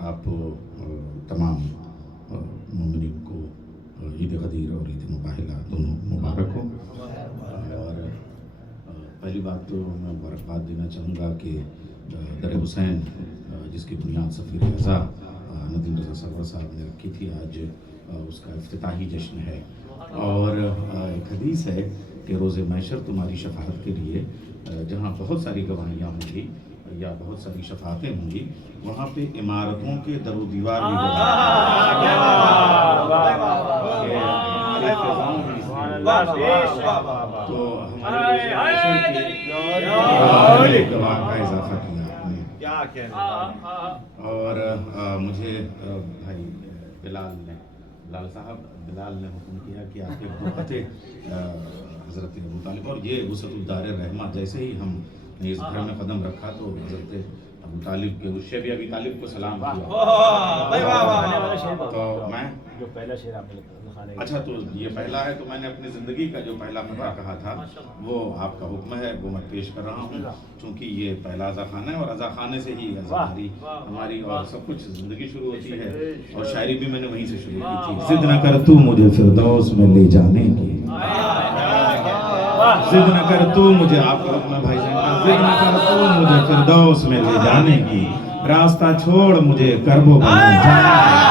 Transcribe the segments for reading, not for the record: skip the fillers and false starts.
आप तमाम मोमिनीन को ईद गदीर और ईद मुबाहिला दोनों मुबारक हो। और पहली बात तो मैं मुबारकबाद देना चाहूँगा कि दर हुसैन जिसकी बुनियाद सफ़ीर रज़ा नदीम रज़ा सरवर साहब ने रखी थी, आज उसका इफ्तिताही जश्न है। और एक हदीस है कि रोज़े महशर तुम्हारी शफाअत के लिए जहाँ बहुत सारी गवाहियाँ होंगी या बहुत सारी शफाअतें होंगी, वहाँ पे इमारतों के दरो दीवार भी तो हमारे गवाह का इजाफा किया आपने। और मुझे भाई बिलाल ने हुक्म किया कि आपके वक़्त हज़रत अबू तालिब, और ये वसतुल दार रहमा, जैसे ही हमने इस घर में कदम रखा तो हज़रत अबू तालिब के उस शेर अबी तालिब को सलाम किया। तो मैं जो पहला शेर आपने अच्छा, तो ये पहला है, तो मैंने अपनी ज़िंदगी का जो पहला मरतबा कहा था वो आपका हुक्म है, वो मैं पेश कर रहा हूँ, क्योंकि ये पहला अज़ा खाना है और अज़ा खाने से ही हमारी और सब कुछ ज़िंदगी शुरू होती है। और शायरी भी मैंने वहीं से शुरू की थी। ज़िद न कर तू मुझे फिरदौस में ले जाने की, ज़िद न कर तू मुझे, आपका हुक्म है भाई साहब, ज़िद न कर तू मुझे फिरदौस में ले जाने की, रास्ता छोड़ मुझे करबो बना जाने की।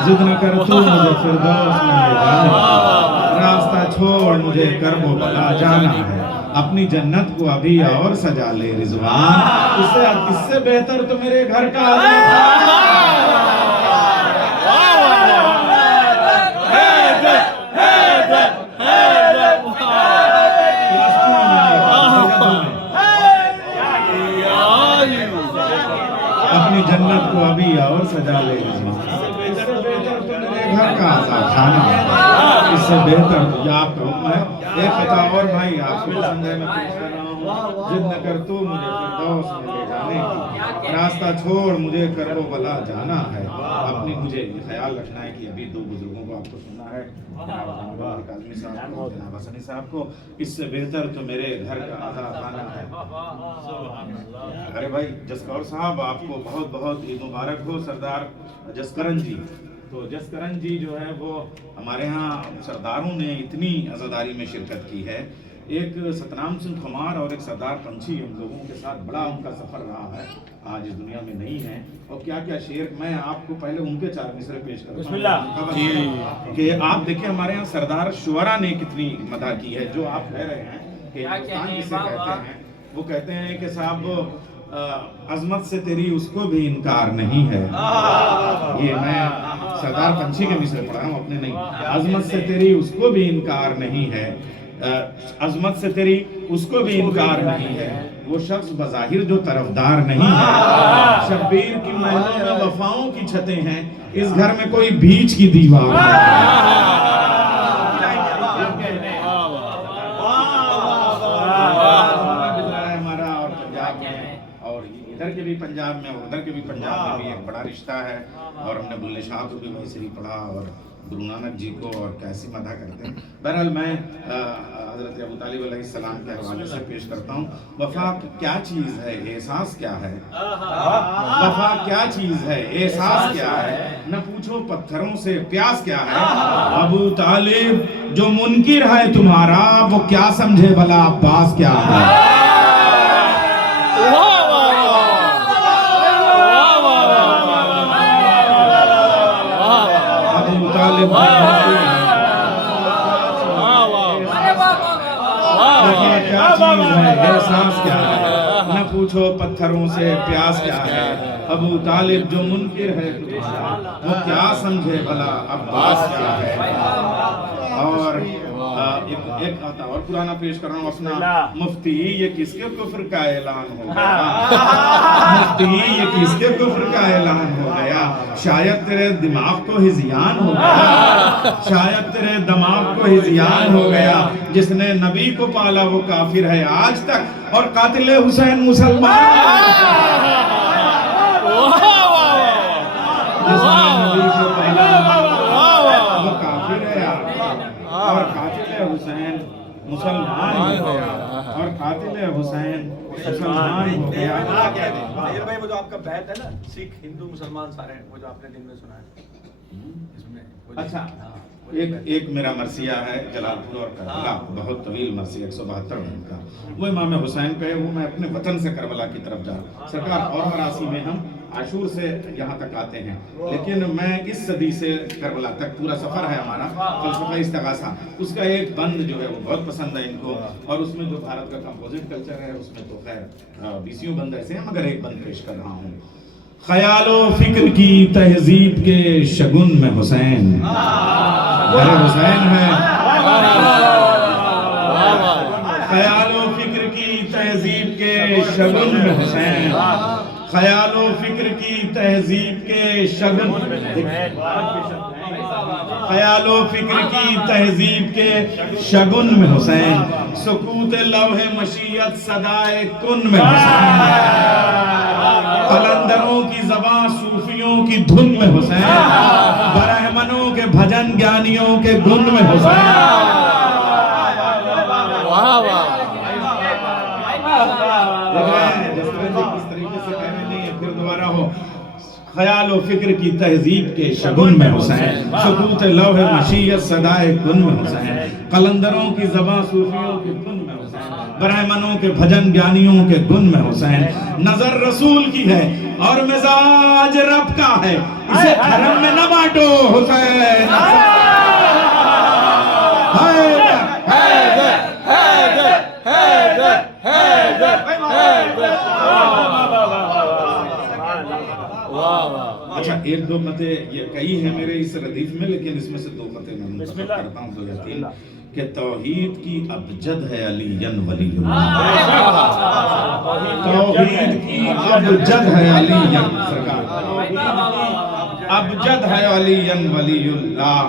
ज़िद न कर तू मुझे फिरदौस में ले जाने की, रास्ता छोड़ मुझे करबो बला जाना है। अपनी जन्नत को अभी और सजा ले रिजवान, इससे बेहतर तो मेरे घर का अपनी जन्नत को अभी और सजा ले रिजवान, घर का खाना, इससे बेहतर आपका हुक्म है। एक खता और भाई आपको पसंद है, मैं पेश कर रहा हूँ। ज़िद न कर तू मुझे फिरदौस में ले जाने की, रास्ता छोड़ मुझे करबो बला जाना है। अपनी मुझे ये ख्याल रखना है कि अभी दो बुजुर्गों को आपको सुनना है, जनाब काज़मी साहब को, जनाब हसनी साहब को, इससे बेहतर तो मेरे घर का आधा खाना है। अरे भाई जसकौर साहब, आपको बहुत बहुत ईद मुबारक हो। सरदार जसकरन जी, तो जसकरन जी जो है वो हमारे यहाँ सरदारों ने इतनी अज़ादारी में शिरकत की है। एक सतनाम सिंह खुमार और एक सरदार पंछी, उन लोगों के साथ बड़ा उनका सफ़र रहा है, आज इस दुनिया में नहीं है। और क्या क्या शेर, मैं आपको पहले उनके 4 मिसरे पेश करता हूं कि आप देखिए हमारे यहाँ सरदार शुअरा ने कितनी मदह की है। जो आप कह रहे हैं कि हिंदुस्तान किसे कहते हैं, वो कहते हैं कि साहब अजमत से तेरी उसको भी इनकार नहीं है। ये मैं सरदार पंछी के मिसरे पढ़ा हूँ, अपने नहीं। अजमत से तेरी उसको भी इनकार नहीं है, अजमत से तेरी उसको भी इनकार नहीं है, वो शख्स बज़ाहिर जो तरफदार नहीं है। शब्बीर की महलों में वफाओं की छतें हैं, इस घर में कोई बीच की दीवार है। इधर के भी पंजाब में और उधर के भी पंजाब में भी एक बड़ा रिश्ता है। और हमने बुल्ले शाह को भी वैसे ही पढ़ा और गुरु नानक जी को, और कैसी मदा करते हैं। बहरहाल मैं हज़रत अबू तालिब अलैहिस्सलाम के हवाले से पेश करता हूँ। वफा क्या चीज़ है, एहसास क्या है, वफा क्या चीज़ है, एहसास क्या है, न पूछो पत्थरों से प्यास क्या है। अबू तालिब जो मुनकिर है तुम्हारा, वो क्या समझे भला अब्बास क्या है। क्या चीज है, एहसास क्या है, न पूछो पत्थरों से प्यास क्या है। अबू तालिब जो मुनकिर है तुम्हारा, वो क्या समझे भला अब्बास क्या है। और एक आता और पुराना पेश कर रहा हूँ अपना। मुफ्ती ये किसके कुफ्र का ऐलान हो गया, मुफ्ती ये किसके कुफ्र का ऐलान हो गया। शायद तेरे दिमाग को हिज़ियान हो गया, शायद तेरे दिमाग को हिज़ियान हो गया। जिसने नबी को पाला वो काफिर है आज तक, और कातिल हुसैन मुसलमान। जिसने नबी को पाला वो काफिर है, और कातिल हुसैन मुसलमान हो गया। और कातिल हुसैन मुसलमान हो गया। मेहर भाई वो जो आपका बैत है ना, सिख हिंदू मुसलमान सारे, वो जो आपने दिन में सुना है इसमें अच्छा, एक मेरा मरसिया है जलालपुर और करबला, बहुत तवील मरसिया 172 मिनट का। वो इमाम हुसैन पे वो मैं अपने वतन से करबला की तरफ जा रहा हूँ सरकार। और मरासी में हम आशूर से यहाँ तक आते हैं, लेकिन मैं इस सदी से करबला तक पूरा सफर है हमारा फलसफा इस्तिगासा। उसका एक बंद जो है वो बहुत पसंद है इनको, और उसमें जो भारत का कंपोजिट कल्चर है उसमें तो खैर 20 बंद ऐसे हैं, मगर एक बंद पेश कर रहा हूँ। ख्यालो फिक्र की तहजीब के शगुन में हुसैन, मेरे हुसैन है। ख्यालो फिक्र की तहजीब के शगुन में हुसैन, ख्यालो फिक्र की तहजीब के शगुन, ख्यालो फिक्र की तहजीब के शगुन में हुसैन, सुकूत लौहे मशीयत सदाए कुन में हुसैन, कलंदरों की ज़बां सूफियों की धुन में हुसैन, ब्राह्मणों के भजन ज्ञानियों के गुण में हुसैन। वाह वाह, जिस तरीके से कहने नहीं है, फिर दोबारा हो। ख्याल व फिक्र की तहजीब के शगुन में हुसैन, सुकूत लौहे मशीयत सदाए कुन में हुसैन, कलंदरों की ज़बां सूफियों के गुण में हुसैन, ब्राह्मणों के भजन ज्ञानियों के गुण में हुसैन। नजर रसूल की है और मिजाज रब का है, इसे धर्म में न बांटो हुसैन। अच्छा, एक दो मतें ये कई है मेरे इस रदीफ में, लेकिन इसमें से दो मतें मैं मुंतखब करता हूँ, 2 या 3 कि तौहीद की अबजद है अलीयन वलीयुल्लाह, तौहीद की अबजद है अलीयन सरकार, अबजद है अलीयन वलीयुल्लाह,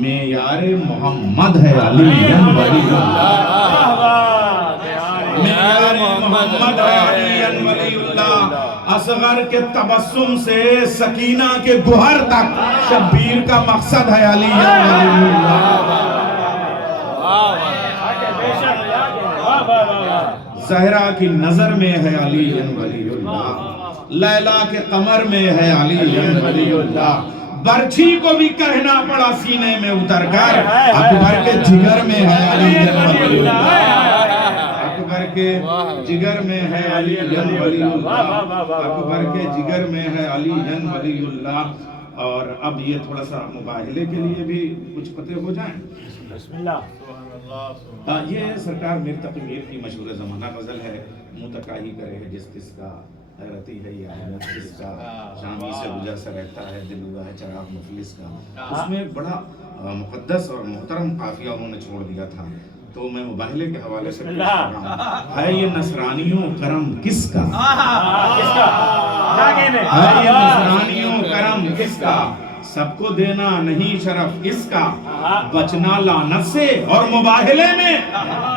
मेयारे मोहम्मद है अलीयन वलीयुल्लाह, मेयारे मोहम्मद है अलीयन वलीयुल्लाह। असगर के तबस्सुम से सकीना के गुहर तक शब्बीर का मकसद है अलीयन वलीयुल्लाह। ज़हरा की नजर में है अलीयन वलीयुल्लाह, लैला के कमर में है अलीयन वलीयुल्लाह, बर्छी को भी कहना पड़ा सीने में उतरकर अकबर के जिगर में है अलीयन वलीयुल्लाह, अकबर के जिगर में है अलीयन वलीयुल्लाह, अकबर के जिगर में है अलीयन वलीयुल्लाह। और अब ये थोड़ा सा मुबाहिले के लिए भी कुछ पते हो जाएं। ये सरकार मीर तकी मीर की मशहूर ज़माना गज़ल है, मुँह तकाही करे है जिस किसका, हैरती है ये आदत किसका, शामी से गुजर सा रहता है दिल हुआ है चराग मुफलिस का। उसमें बड़ा मुक़द्दस और मोहतरम काफिया उन्होंने छोड़ दिया था, तो मैं मुबाहिले के हवाले से है ये नसरानियों करम किसका, है ये नसरानियों करम किसका, सबको देना नहीं शरफ इसका, बचना लानत से और मुबाहिले में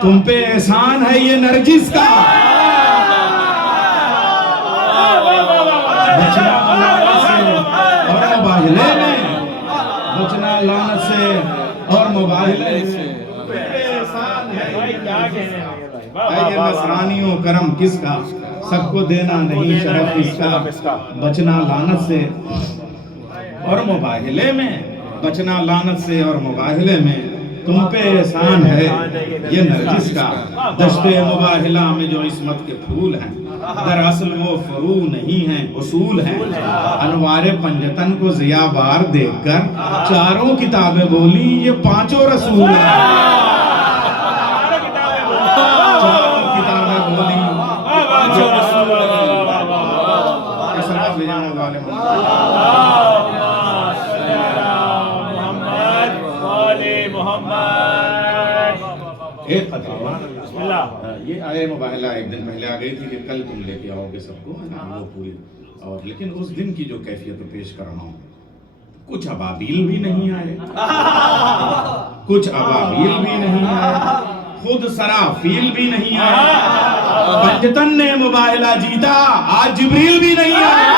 तुम पे एहसान है ये नरजिस का, बचना लानत से और मुबाहिले में, बचना लानत से और मुबाहिले में ये नसरानियों करम किसका, सबको देना नहीं शरफ इसका, बचना लानत से और मुबाहिले में, बचना लानत से और मुबाहिले में तुम पे एहसान है ये नरजिस का। दश्ते मुबाहिला में जो इस्मत के फूल हैं, दरअसल वो फरू नहीं हैं उसूल हैं। अनवारे पंजतन को ज़िया बार देखकर चारों किताबें बोली ये पांचों रसूल हैं, चारों किताबें बोली पांचों रसूल हैं। एक फतवा, ये आए मुबाहिला एक दिन पहले आ गई थी कि कल तुम लेके आओगे सबको, है ना, वो पूरी। और लेकिन उस दिन की जो कैफियत पेश कर रहा हूँ, कुछ अबाबील भी नहीं आए, कुछ अबाबील भी नहीं आए, खुद सराफील भी नहीं आए, पंजतन ने मुबाहिला जीता, आज जिब्रील भी नहीं आए।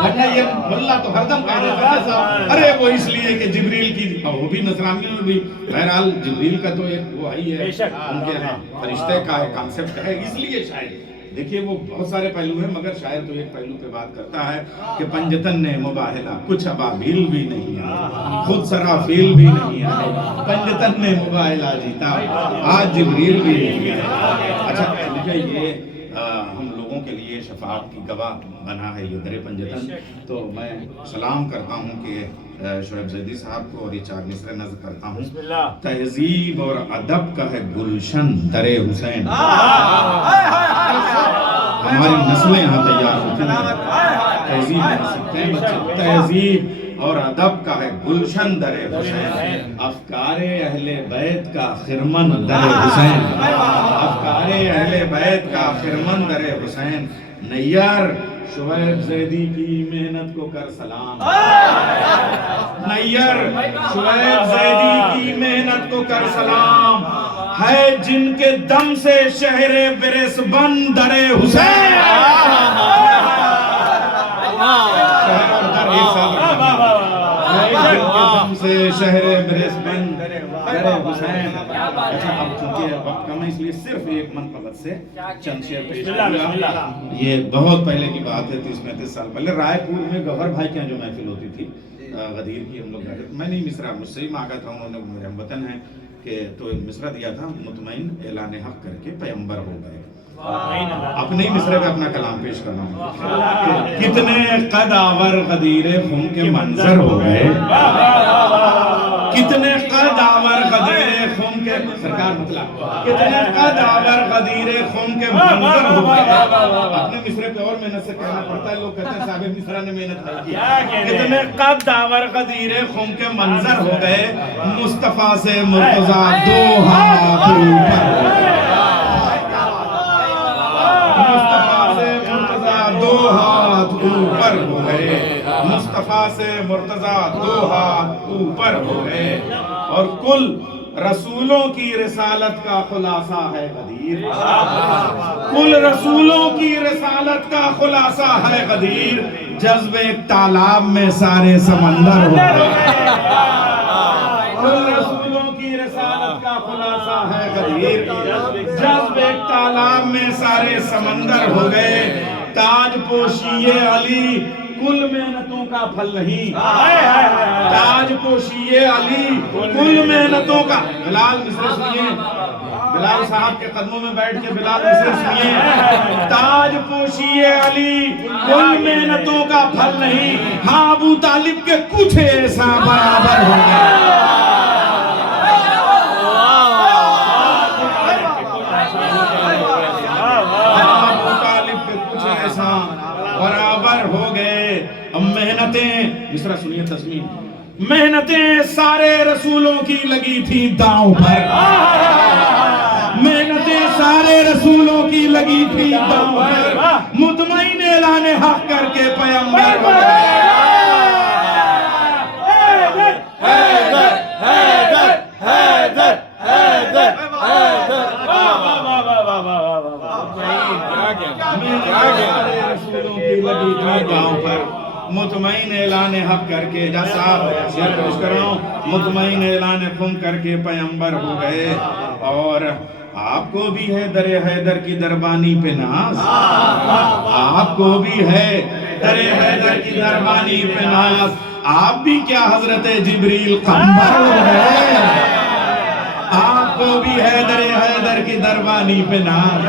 वरना ये मुल्ला तो हरदम कह देता है साहब, अरे वो इसलिए कि जिब्रील की, वो भी नसरानियों में भी बहरहाल जिब्रील का तो एक वो ही है, उनके यहाँ फरिश्ते का कॉन्सेप्ट है, इसलिए शायद देखिए वो बहुत सारे पहलू हैं, मगर शायद तो एक पहलू पे बात करता है कि पंजतन ने मुबाहिला, कुछ अबाबिल भी नहीं है, खुद सराफील भी नहीं है, पंजतन ने मुबाहिला जीता, आज जिब्रील भी नहीं है। अच्छा देखिए ये हम लोगों के लिए शफाअत की गवाह बना है ये दरे पंजतन। तो मैं सलाम करता हूँ कि शोएब ज़ैदी साहब को और ये 4 मिसरे नज़र करता हूँ। तहजीब और अदब का है गुलशन दरे हुसैन, हमारी नस्लें यहाँ तैयार होती हैं, तहजीब सीखते हैं बच्चे, तहजीब और अदब का है गुलशन दरे हुसैन, अफकारे अहले बैत का खिरमन दरे हुसैन, अफकारे अहले बैत का खिरमन दरे हुसैन, नैयर शोएब ज़ैदी की मेहनत को कर सलाम, नैयर शोएब ज़ैदी की मेहनत को कर सलाम, है जिनके दम से शहरे बिरसबन दरे हुसैन, से शहरे ब्रिस्बेन दरे हुसैन। अच्छा अब चूंकि वक्त कम है इसलिए सिर्फ एक मनक़बत से चंद शेर पेश करूंगा। ये बहुत पहले की बात है, 30-35 साल पहले रायपुर में गौहर भाई के यहाँ जो महफिल होती थी गदीर की, हम लोग गए, मैं नहीं मिसरा, मुझसे ही मांगा था उन्होंने, मेरे हमवतन हैं कि तो मिसरा दिया था, मुतमईन ऐलान हक करके पैगंबर हो गए। अपने ही मिसरे पे अपना कलाम पेश करना हूँ। कितने कदावर गदीरे खून के मंजर हो गए, कितने कदावर गदीरे खून के, सरकार मतलब कितने कदावर गदीरे खून के मंजर हो गए। अपने मिसरे पे और मेहनत से कहना पड़ता है, लोग कहते हैं साहब मिसरा ने मेहनत नहीं की। कितने कदावर गदीरे खून के मंजर हो गए, मुस्तफा से मुर्तजा 2 हाथ ऊपर हो गए, ऊपर हो गए, मुस्तफा से मुर्तजा 2 हाथ ऊपर हो गए, और कुल रसूलों की रिसालत का खुलासा है गदीर, कुल रसूलों की रिसालत का खुलासा है गदीर, जज्बे तालाब में सारे समंदर हो गए, कुल रसूलों की रिसालत का खुलासा है गदीर, जज्बे तालाब में सारे समंदर हो गए, ताज पोशिए अली कुल मेहनतों का फल नहीं, ताज पोशिए अली कुल मेहनतों का। बिलाल मिसरे सुनिए, बिलाल साहब के कदमों में बैठ के बिलाल मिसरे सुनिए, ताज पोशिए अली कुल मेहनतों का फल नहीं, हाँ अबू तालिब के कुछ ऐसा बराबर हो गया, बराबर हो गए। अब मेहनतें, मिसरा सुनिए तस्मीन, मेहनतें सारे रसूलों की लगी थी दांव पर, मेहनतें सारे रसूलों की लगी थी दांव पर, मुतमईन ऐलान हक करके पैगंबर हो गए। मुतमईन ऐलान हक करके, जा साहब शेर पेश कर रहा हूँ, मुतमईन ऐलान खुम करके पैगंबर हो गए, और आपको भी है दरे हैदर की दरबानी पे नाज, आपको भी है दरे हैदर की दरबानी पे नाज, आप भी क्या हजरत जिब्रील कम्बर हो गए, आपको भी है दरे हैदर की दरबानी पे नाज,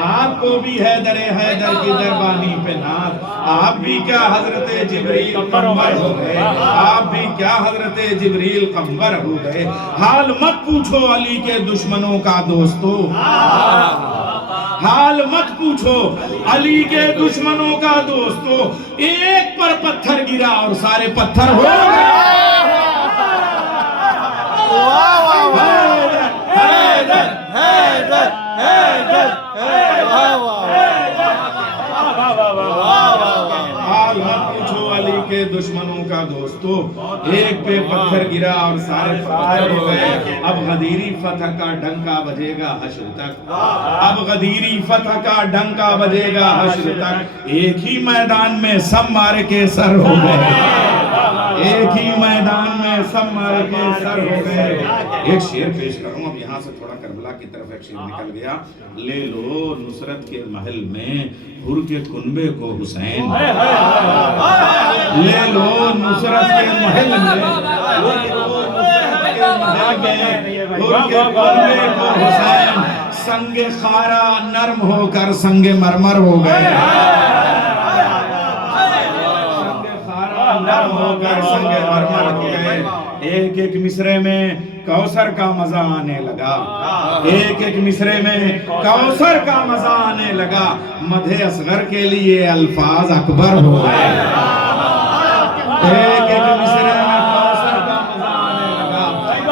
आपको भी है दरे हैदर की दरबानी पे नाज, आप भी क्या हजरत जिब्रील कम्बर हो गए, आप भी क्या हजरत जिब्रील कम्बर हो गए। हाल मत पूछो अली के दुश्मनों का दोस्तों, हाल मत पूछो अली के दुश्मनों का दोस्तों, एक पर पत्थर गिरा और सारे पत्थर हो गए। हाल मत पूछो अली के दुश्मनों का दोस्तों, एक पे पत्थर गिरा और सारे पत्थर हो गए। अब गदीरी फतह का डंका बजेगा हश्र तक, अब गदीरी फतह का डंका बजेगा हश्र तक। एक ही मैदान में सब मारे के सर हो गए, एक ही मैदान में सब मारे के सर हो गए। एक शेर पेश करूं, अब यहाँ से थोड़ा करबला की तरफ एक शेर निकल गया। ले लो नुसरत के महल में हुर के कुनबे को हुसैन, ले लो नुसरत के महल में, हुर के कुनबे को हुसैन। संगे खारा नर्म होकर संगे मरमर हो गए, नरम होकर संगे मरमर हो गए। एक एक मिसरे में कौसर का मजा आने लगा, एक एक मिसरे में कौसर का मजा आने लगा। मधे असगर के लिए अल्फाज अकबर हो गए, एक एक मिसरे में कौसर का मजा आने लगा।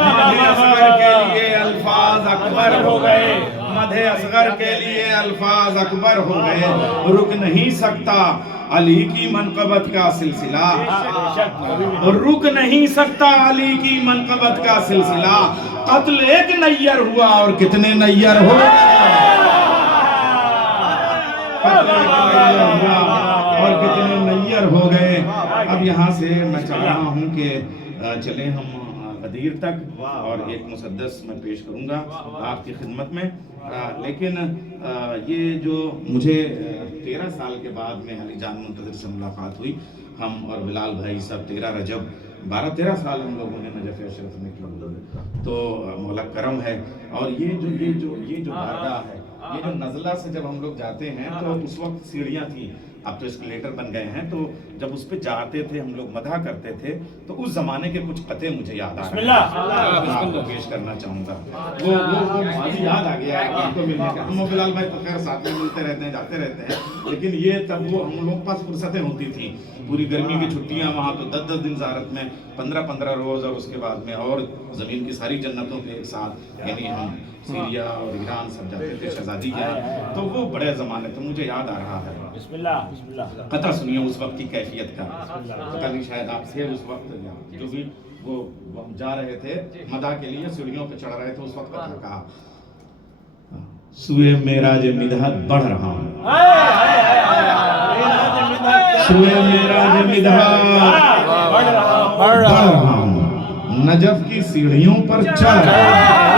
मधे असगर के लिए अल्फाज अकबर हो गए, मधे असगर के लिए अल्फाज अकबर हो गए। रुक नहीं सकता अली की मनकबत का सिलसिला, रुक नहीं सकता अली की मनकबत का सिलसिला। कत्ल एक नैयर हुआ और कितने नैयर हो, कत्ल एक नैयर हुआ और कितने नैयर हो गए। अब यहाँ से मैं चाह रहा हूँ कि चले हम गदीर तक और एक मुसद्दस मैं पेश करूंगा आपकी खिदमत में। लेकिन ये जो मुझे 13 साल के बाद में अली जान मुंतज़िर से मुलाकात हुई, हम और बिलाल भाई सब 13 रजब 12-13 साल हम लोगों ने नजफ़ अशरफ में किया, तो मौला करम है। और ये जो बारगाह है, ये जो नज़ला से जब हम लोग जाते हैं तो उस वक्त सीढ़ियाँ थी, अब तो एस्केलेटर बन गए हैं। तो जब उस पे जाते थे हम लोग मदह करते थे, तो उस जमाने के कुछ कते मुझे याद आ रहे हैं, आपको पेश करना चाहूँगा। वो माजी याद आ गया है आपको मिलने का। हम बिलाल भाई तो खैर साथ में मिलते रहते हैं, जाते रहते हैं, लेकिन ये तब वो हम लोग पास फुर्सतें होती थी। पूरी गर्मी की छुट्टियाँ वहाँ तो 10-10 दिन ज़ारत में, 15-15 रोज़, और उसके बाद में और ज़मीन की सारी जन्नतों के एक साथ, यानी हम सीरिया और ईरान सब जाते थे शहजादी के यहाँ। तो वो बड़े ज़माने तो मुझे याद आ रहा है। कथा सुनिए उस वक्त की कैफियत का, पता नहीं शायद आप थे उस वक्त, जो भी वो हम जा रहे थे मदा के लिए, सीढ़ियों पे चढ़ रहे थे, उस वक्त कथा कहा, सुए मेराज मिदहत बढ़ रहा हूँ, सुए मेराज मिदहत बढ़ रहा हूँ, नजफ की सीढ़ियों पर चढ़ रहा हूँ।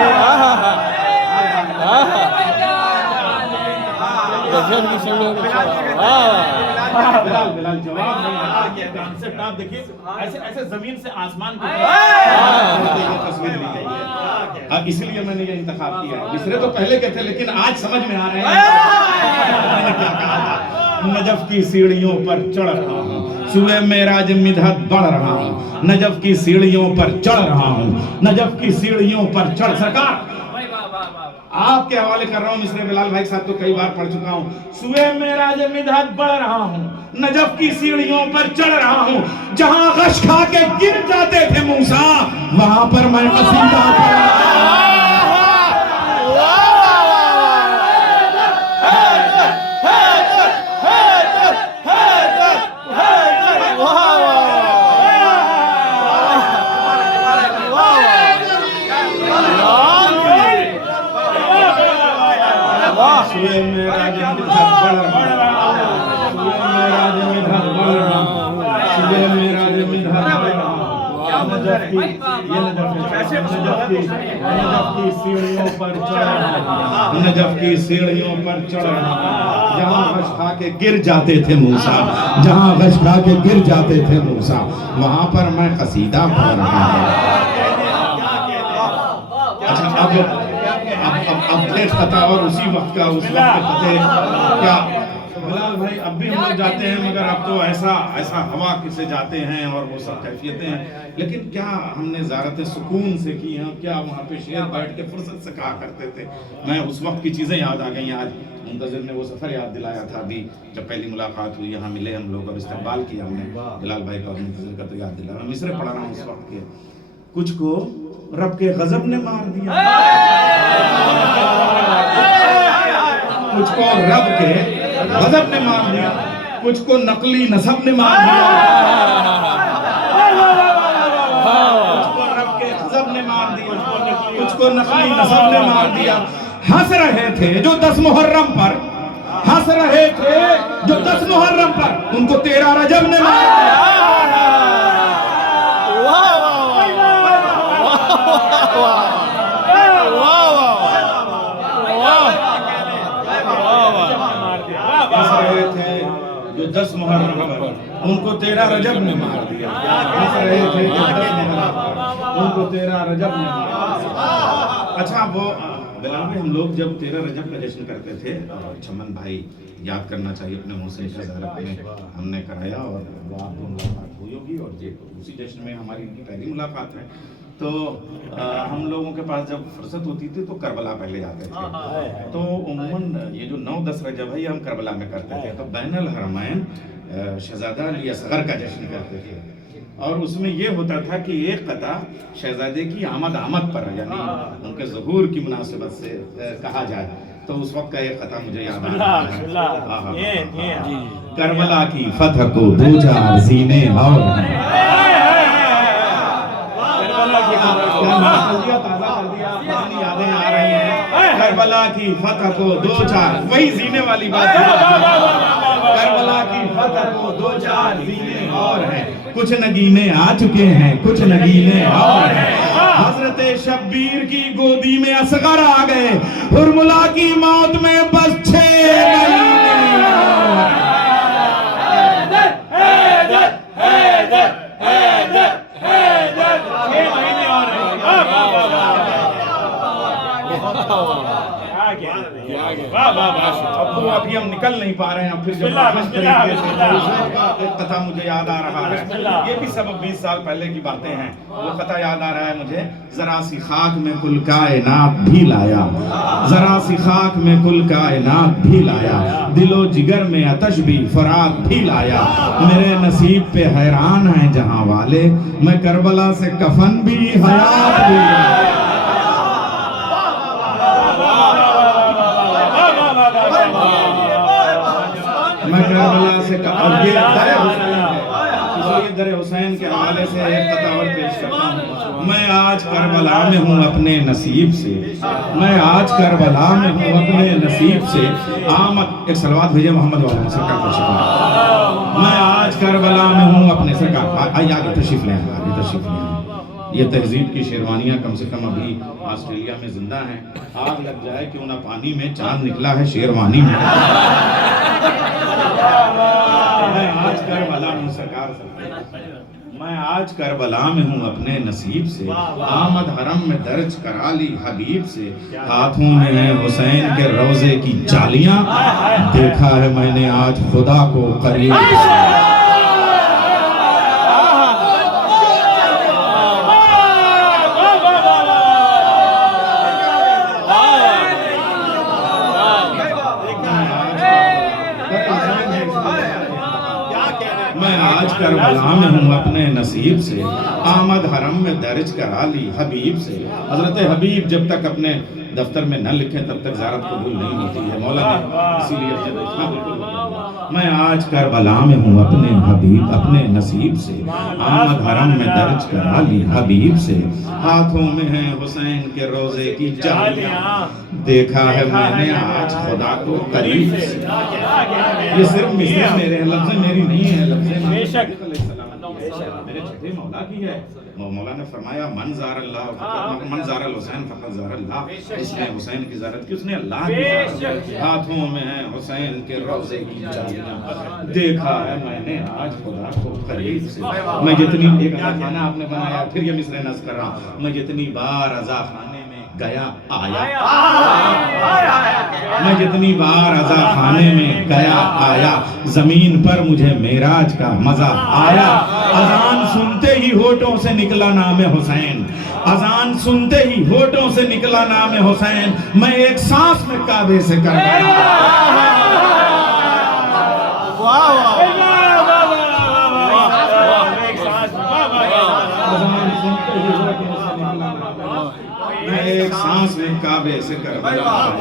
बिलाल जवाब नहीं, कांसेप्ट आप देखिए, ऐसे जमीन से आसमान की तस्वीर ली गई है। इसलिए मैंने ये इंतखाब किया है। दूसरे तो पहले के थे, लेकिन आज समझ में आ रहे हैं मैंने क्या कहा था। नजफ की सीढ़ियों पर चढ़ रहा हूँ, सुए मेराज मिदहत बढ़ रहा हूँ, नजफ की सीढ़ियों पर चढ़ रहा हूँ, नजफ की सीढ़ियों पर चढ़। सरकार आपके हवाले कर रहा हूँ, मिसरे बिलाल भाई साहब तो कई बार पढ़ चुका हूँ। सुबह मेरा जब मिदहत बढ़ रहा हूँ, नजफ की सीढ़ियों पर चढ़ रहा हूँ, जहां गश खा के गिर जाते थे मूसा, वहां पर मैं कसीदा पढ़ रहा हूँ। सुए मेरा जब मिदहत बढ़ रहा हूँ, सुए मेरा जब मिदहत बढ़ रहा हूँ, सुए मेरा जब मिदहत बढ़ रहा हूँ, नजफ की सीढ़ियों पर चढ़ रहा हूँ, नजफ की सीढ़ियों पर चढ़ रहा हूँ, जहाँ गश खा के गिर जाते थे मूसा, जहाँ गश खा के गिर जाते थे मूसा, वहाँ पर मैं कसीदा पढ़ रहा हूँ। अच्छा, अब प्लेट पता और उसी वक्त का उस वक्त के पते क्या बिलाल भाई, अब भी हम लोग जाते हैं, मगर अब तो ऐसा हवा से जाते हैं और वो सब कैफियतें हैं। लेकिन क्या हमने ज़ारत सुकून से की हैं, क्या वहाँ पे शेर बैठ के फुर्सत से कहा करते थे। मैं उस वक्त की चीज़ें याद आ गई। आज मुंतज़िर ने वो सफ़र याद दिलाया था, अभी जब पहली मुलाकात हुई, यहाँ मिले हम लोग और इस्तकबाल किया हमने बिलाल भाई का, मुंतज़िर का तो याद दिलाया। मैं मिसरे पढ़ रहा हूँ उस वक्त के, कुछ को रब के गजब ने मार दिया, कुछ को रब के गजब ने मार दिया, कुछ को नकली नसब ने मार दिया, उसको नकली नसब ने मार दिया। हंस रहे थे जो 10 मुहर्रम पर, हंस रहे थे जो 10 मुहर्रम पर, उनको 13 रजब ने मार दिया। हंस रहे थे जो 10 मुहर्रम पर, उनको 13 रजब ने मार दिया। हंस रहे थे जो 10 मुहर्रम पर, उनको 13 रजब ने मार दिया। अच्छा, वो बिलाल में हम लोग जब 13 रजब का जश्न करते थे, चमन भाई याद करना चाहिए अपने मुंह से, शजारत में हमने कराया और वो आपकी मुलाकात हुई होगी और ये उसी जश्न में हमारी इनकी पहली मुलाकात है। तो हम लोगों के पास जब फुर्सत होती थी तो करबला पहले जाते थे। तो उम्मन ये जो 9-10 रजब है ये हम करबला में करते थे। तो बैनुल हरमैन शहजादा अली असगर का जश्न करते थे और उसमें ये होता था कि एक कता शहजादे की आमद पर, यानी उनके ज़हूर की मुनासिबत से कहा जाए, तो उस वक्त का एक कता मुझे याद आ रहा है। करबला की फतह को 2-4 जीने और यादें आ रही हैं। करबला की फतह को 2-4, वही जीने वाली बात है। करबला की फतह को 2-4 जीने और हैं, कुछ नगीने आ चुके हैं, कुछ नगीने और हैं। हजरत शब्बीर की गोदी में असगर आ गए, हुरमुला की मौत में बस 6 महीने। अब अभी हम निकल नहीं पा रहे हैं, फिर जब कथा मुझे याद आ रहा है, ये भी सब 20 साल पहले की बातें हैं। वो कथा याद आ रहा है मुझे, जरा सी खाक में कुल कायनात भी लाया, जरा सी खाक में कुल कायनात भी लाया, दिलो जिगर में आतश भी फराक भी लाया, मेरे नसीब पे हैरान हैं जहां वाले, मैं करबला से कफन भी हयात भी लाया। मैं करबला से और ये दर हुसैन के हवाले से एक कथा और पेश करता हूँ। मैं आज करबला में हूँ अपने नसीब से, मैं आज करबला में हूँ अपने नसीब से, आमद एक सलवात भेजे मोहम्मद वाला सरकार तशरीफ लें। मैं आज करबला में हूँ अपने सरकार, आइए आगे तशरीफ लें, आगे तशरीफ लें। ये तहजीब की शेरवानियाँ कम से कम अभी ऑस्ट्रेलिया में जिंदा हैं। आग लग जाए क्यों ना पानी में, चांद निकला है शेरवानी में। मैं आज करबला हूँ सरकार, मैं आज करबला में हूँ अपने नसीब से, आमद हरम में दर्ज करा ली हबीब से, हाथों में है हुसैन के रोजे की जालियां, देखा है मैंने आज खुदा को करीब से। मैं आज करबला में हूँ अपने नसीब से, आमद हरम में दर्ज करा ली हबीब से। हजरत हबीब जब तक अपने दफ्तर में न लिखे तब तक ज़ियारत कबूल नहीं होती है, मौला ने इसीलिए मैं आज करबला में हूँ अपने हबीब अपने नसीब से, आमद हरम में दर्ज करा ली हबीब से, हाथों में है हुसैन के रोजे की जालियां, देखा है मैंने आज खुदा को करीब से। ये सिर्फ मेरे लफ्ज़ मेरी नहीं है, लफ्ज़ मेरे छठे मौला की है। मौला ने फरमाया मन ज़ार हुसैन फ़क़द ज़ार अल्लाह, जिसने हुसैन की ज़ियारत की उसने अल्लाह की ज़ियारत की। हाथों में है हुसैन के रोज़े की जालियां, देखा है मैंने आज खुदा को करीब से। मैं जितनी एक खाना आपने बनाया, फिर ये मिसरे नज़ कर रहा हूँ, मैं जितनी बार अज़ा खाने में गया आया, मैं जितनी बार अज़ा खाने में गया आया, जमीन पर मुझे मेराज का मजा आया। अजान सुनते ही होठों से निकला नाम हुसैन, अजान सुनते ही होठों से निकला नाम हुसैन, मैं एक सांस में काबे से कर गया। मैं एक सांस सांस में काबे से करबला आया,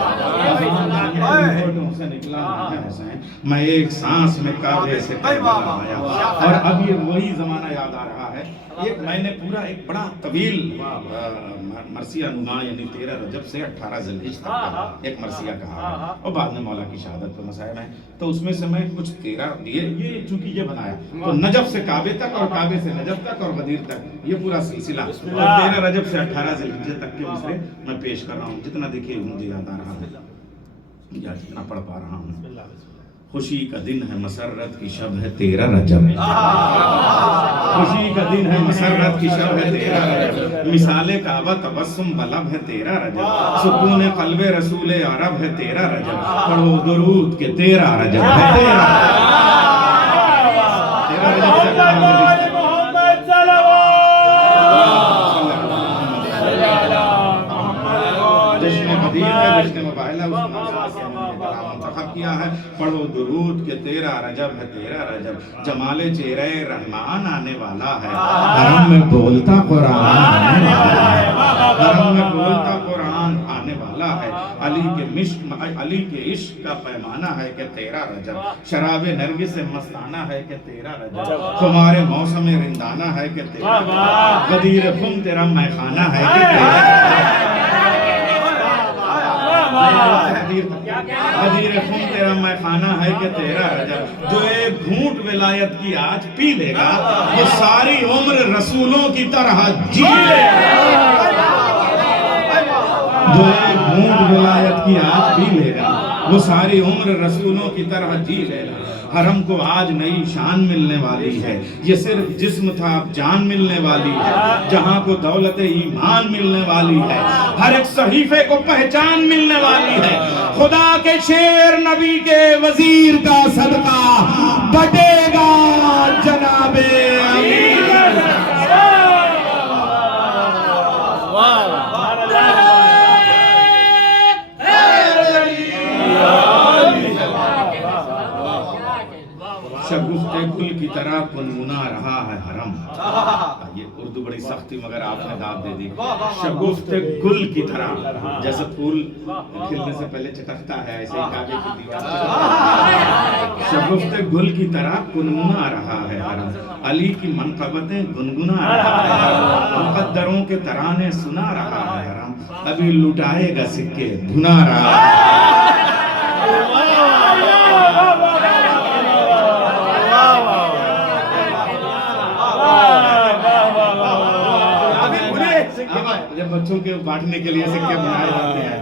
होठों से निकला है हुसैन, मैं एक सांस में काबे से करबला आया। और अब ये वही जमाना याद आ रहा है। एक मैंने पूरा एक बड़ा तवील मरसिया नुमा यानी 13 रजब से 18 ज़िलहिज तक का एक मरसिया कहा है, और बाद में मौला की शहादत पर मसाइब है, तो उसमें से मैं कुछ 13 ये चूंकि ये बनाया तो नजफ से काबे तक और काबे से नजफ तक और गदीर तक ये पूरा सिलसिला, और 13 रजब से 18 ज़िलहिज तक के मिसरे मैं पेश कर रहा हूँ। जितना देखिए मुझे याद आ रहा है या जितना पढ़ पा रहा हूँ। खुशी का दिन है मसरत की शब है 13 रजब, खुशी का दिन है मसरत की शब है 13 रजब, मिसाले काबा तबस्सुम बलब है 13 रजब, सुकून क़ल्बे रसूल अरब है 13 रजब, पढ़ो दुरूद के 13 रजब है 13 रजब से 18 किया है। पढ़ो दुरूद के 13 रजब है 13 रजब, जमाले चेहरे रहमान आने वाला है, हरम में बोलता कुरान आने वाला है, हरम में बोलता कुरान आने वाला है, अली के इश्क का पैमाना है कि 13 रजब, शराबे नरगिस से मस्ताना है कि 13 रजब, तुम्हारे मौसम रिंदाना है कि 13 रजब, गदीर खुम तेरा मैखाना है कि 13 खून तेरा मैखाना है कि 13 रजब, जो एक घूंट विलायत की आज पी लेगा वो सारी उम्र रसूलों की तरह जी लेगा, जो एक घूंट विलायत की आज पी लेगा वो सारी उम्र रसूलों की तरह जी लेगा। हरम को आज नई शान मिलने वाली है, ये सिर्फ जिस्म था अब जान मिलने वाली है, जहां को दौलत ईमान मिलने वाली है, हर एक सहीफे को पहचान मिलने वाली है, खुदा के शेर नबी के वजीर का सदका बटेगा जनाबे अमीर। शगुफ्ते गुल की तरह गुनगुना रहा है हरम, ये उर्दू बड़ी सख्ती मगर आपने दाद दे दी। शगुफ्ते गुल की तरह, जैसे फूल खिलने से पहले चटकता है ऐसे ही काबे की दीवार शगुफ्ते गुल की तरह गुनगुना रहा है हरम, अली की मनक़बतें गुनगुना रहा है, मुक़द्दरों के तराने सुना रहा है हरम, अभी लुटाएगा सिक्के धुना रहा है। जब बच्चों के बांटने के लिए सिक्के बनाए जाते हैं,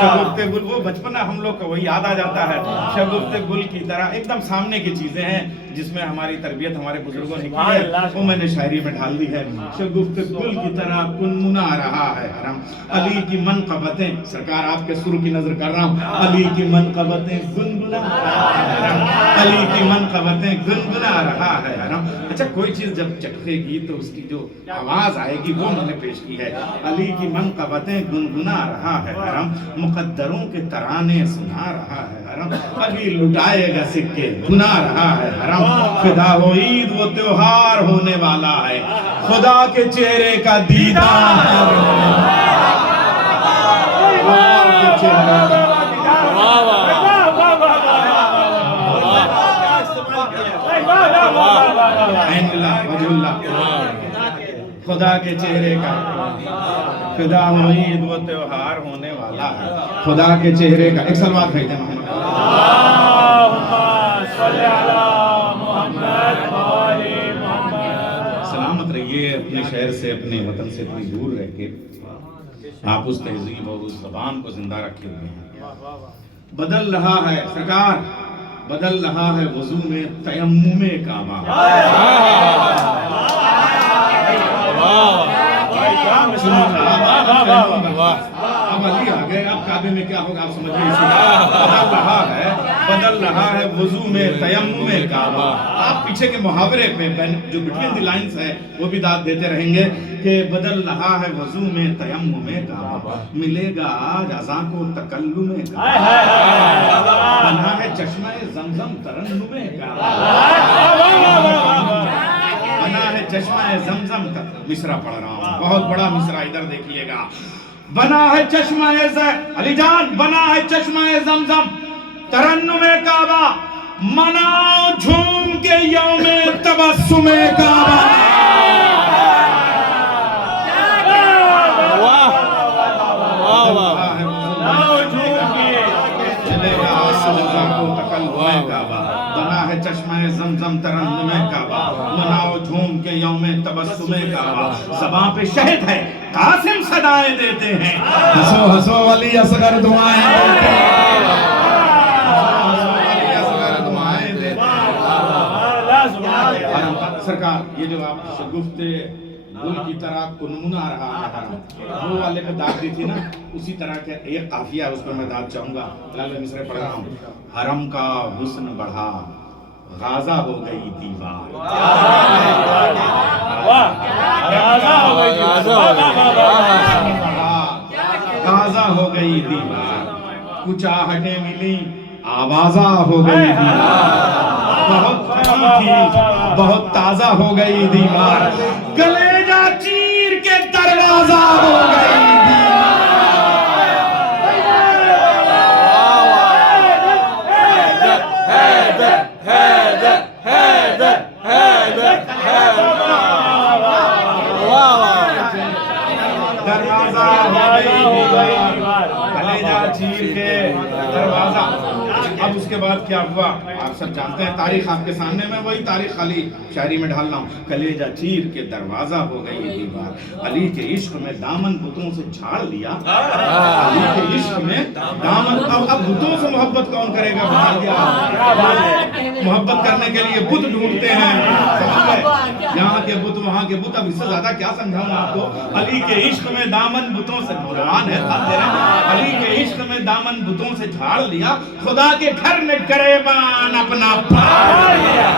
शगुफ्ते गुल वो बचपना हम लोग का वही याद आ जाता है। शगुफ्ते गुल की तरह एकदम सामने की चीजें हैं जिसमें हमारी तरबियत हमारे बुजुर्गों ने की है, वो मैंने शायरी में ढाल दी है। शगुफ्ते गुल की तरह गुनगुना रहा है हरम, अली की मनक़बतें, सरकार आपके सुर की नजर कर रहा हूँ, अली की मनक़बतें गुनगुना रहा है हरम, अली की मनक़बतें गुनगुना रहा है हरम। अच्छा, कोई चीज जब चटकेगी तो उसकी जो आवाज आएगी वो मैंने पेश की है। अली की मनक़बतें गुनगुना रहा है हरम, मुक़द्दरों के तराने सुना रहा है हरम, अभी लुटाएगा सिक्के गुना रहा है हरम, फिदा हो ईद वो त्योहार होने वाला है, खुदा के चेहरे का दीदार खुदा के चेहरे का फिदा हो ईद वो त्योहार होने वाला है, खुदा के चेहरे का। एक सलवात भेज दें मोहम्मद, सलामत रहिए अपने शहर से अपने वतन से इतनी दूर रह के आप उस तहजीब और उस ज़बान को जिंदा रखे हुए हैं। बदल रहा है सरकार, बदल रहा है वजू में तयम्मुमे काबा, अब अली आ गए, अब काबे में क्या होगा आप समझिए। बदल रहा है, बदल रहा है वजू में तयम्मुमे काबा। आप पीछे के मुहावरे पे जो बिटवीन द लाइंस है वो भी दाद देते रहेंगे कि बदल रहा है वजू में तयम्मुमे काबा, मिलेगा आज अज़ा को तकल्लुमे काबा, बना है चश्मे ज़मज़म तरन्नुमे काबा, बना है चश्मा ज़मज़म तक। मिसरा पढ़ रहा हूँ, बहुत बड़ा मिसरा, इधर देखिएगा। बना है चश्मा अली जान, बना है चश्मा ज़मज़म, तरन्नुमे काबा, मनाओ झूम के यौमे तबस्सुमे काबा। बना है चश्मा ज़मज़म, तरन्नुमे काबा, मनाओ झूम के यौमे तबस्सुमे काबा। ज़बां पे शहद है, कासिम सदाएं देते हैं, हंसो हंसो अली असगर दुआएं देते हैं, सरकार। ये जो आप शगुफ्ते गुल की तरह कुनमुना रहा है, वो वाले पे दाग दी थी ना, उसी तरह के एक काफिया उस पर मैं दाग चाहूंगा। लाल मिसरे पढ़ रहा हूँ। हरम का हुस्न बढ़ा, गाजा हो गई दीवार, गाजा हो गई दीवार, कुछ आहटें मिली, आवाजा हो गई दीवार, बहुत थी, बहुत ताजा हो गई दीवार, कलेजा चीर के दरवाजा हो गई दरवाजा हो गई, कलेजा चीर के दरवाजा। अब उसके बाद क्या हुआ आप सब जानते हैं, तारीख आपके सामने, में वही तारीख खाली शायरी में ढाल रहा हूँ। कलेजा चीर के दरवाजा हो गई दीवार, अली के इश्क में दामन बुतों से झाड़ लिया, अली के इश्क में दामन। अब बुतों से मोहब्बत कौन करेगा, बता दिया। मोहब्बत करने के लिए बुत ढूंढते हैं, यहाँ के बुत वहाँ के बुत। अब इससे ज्यादा क्या समझाऊं आपको। अली के इश्क में दामन बुतों से, कुरान है, अली के इश्क में दामन बुतों से झाड़ लिया, खुदा के घर में गरेबान अपना फाड़ लिया।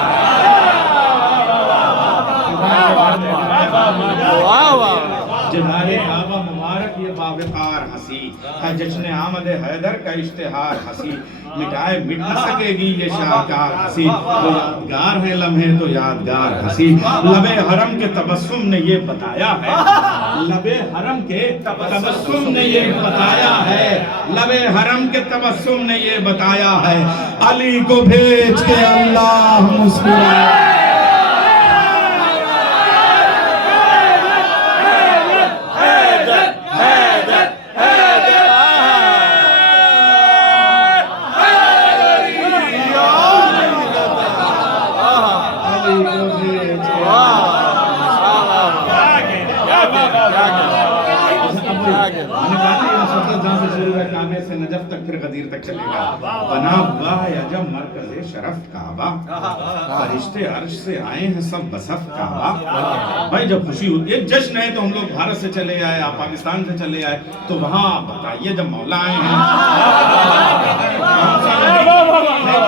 जनारे काबा मुबारक ये बावकार हंसी है, जश्न आमद हैदर का इश्तिहार हंसी, मिटाए मिट न सकेगी ये शाहकार हंसी, तो यादगार है लम्हे तो यादगार हंसी। लबे हरम के तबस्सुम ने ये बताया है, लबे हरम के तबस्सुम ने ये बताया है, लबे हरम के तबस्सुम ने ये बताया है, अली को भेज के अल्लाह मुस्कुराया। से नजफ तक फिर गदीर तक चलेगा। बना हुआ है अजब मरकज़े शरफ काबा, फरिश्ते अर्श से आए हैं सब बसफ काबा। भाई जब खुशी होती है, जश्न है, तो हम लोग भारत से चले आए, आप पाकिस्तान से चले आए, तो वहाँ बताइए जब मौला आए हैं,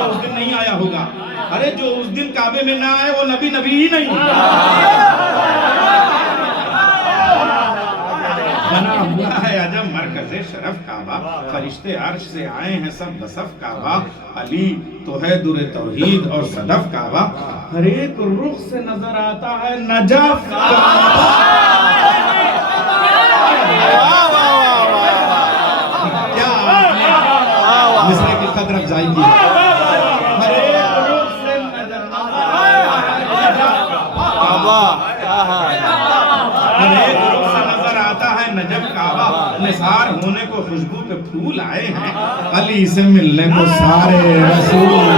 उस दिन नहीं आया होगा। अरे जो उस दिन काबे में ना आए वो नबी नबी ही नहीं। बना हुआ है अजब मरकज़े शरफ काबा, फरिश्ते अर्श से आए हैं सब बसफ काबा, अली तो है दुरे तौहीद और सदफ काबा, हर एक रुख से नजर आता है नजफ काबा। क्या मिस्र की कदर अफजाई की, हर एक रुख से नजर आता है काबा, हर एक रुख से नजर आता है नजफ काबा, निसार होने को खुशबू पे फूल आए हैं, अली से मिलने को सारे रसूल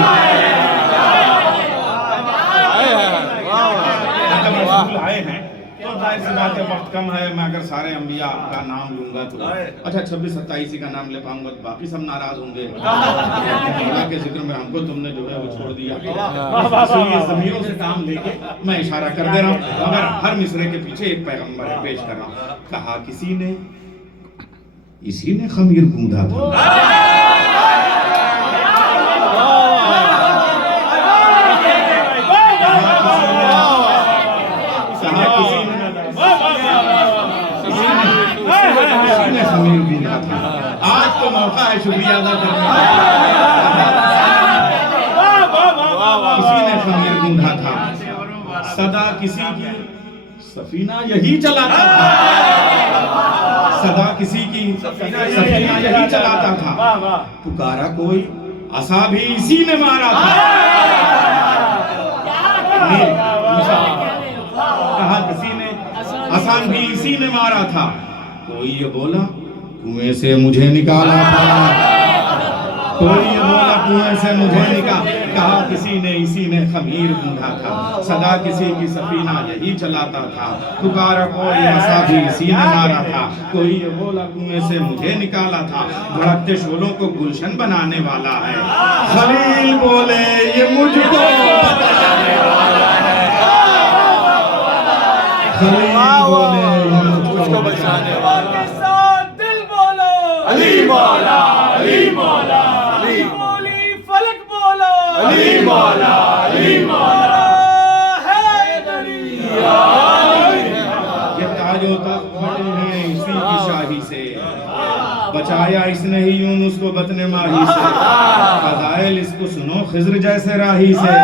आए हैं। तो जाहिर सी बात है वक्त कम है, मैं अगर सारे अंबिया का नाम लूंगा तो अच्छा 26-27 का नाम ले पाऊंगा, तो बाकी सब नाराज होंगे। अल्लाह के जिक्र में हमको तुमने जो है वो छोड़ दिया, इसलिए ज़मीरों से काम लेके मैं इशारा कर दे रहा हूँ, मगर हर मिसरे के पीछे एक पैगंबर है, पेश कर रहा हूँ। कहा किसी ने, इसी ने खमीर गूंदा था, खमीर गूंदा था। आज तो मौका है शुक्रिया अदा करने का। किसी ने खमीर गूंदा था, सदा किसी की सफीना यही चलाता था, सदा किसी की सफीना यही चलाता था। पुकारा कोई, असा भी इसी ने मारा था। कहा किसी ने, असान भी इसी ने मारा था। कोई ये बोला कुएं से मुझे निकाला था, कोई ये बोला कुएं से मुझे निकाला। कहा किसी ने, इसी ने खमीर ढूंढा था, सदा किसी की सफीना यही चलाता था। पुकारा कोई, असा भी इसी ने मारा था। कोई ये बोला कुएं से मुझे निकाला था। भड़कते शोलों को गुलशन बनाने वाला है। खलील बोले ये मुझको बचाने वाला है। खलील बोले ये मुझको बचाने वाला है। दिल बोलो अली मौला, अली मौला, अली बोली फलक बोलो अली मौला, अली मौला। ये ताजो तख्त बने हैं इसी की शाही से, बचाया इसने ही यूनुस को बतने माही से। फदाइल इसको सुनो खिज्र जैसे राही से,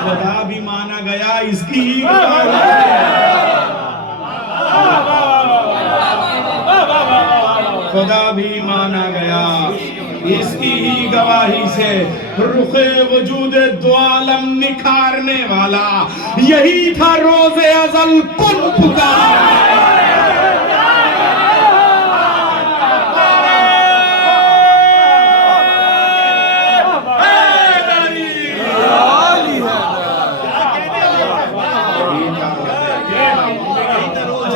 खुदा भी माना गया इसकी ही गवाही से। खुदा भी माना गया इसकी ही गवाही से। रुखे वजूद दो आलम निखारने वाला यही था रोज़े अज़ल कुन पुकार।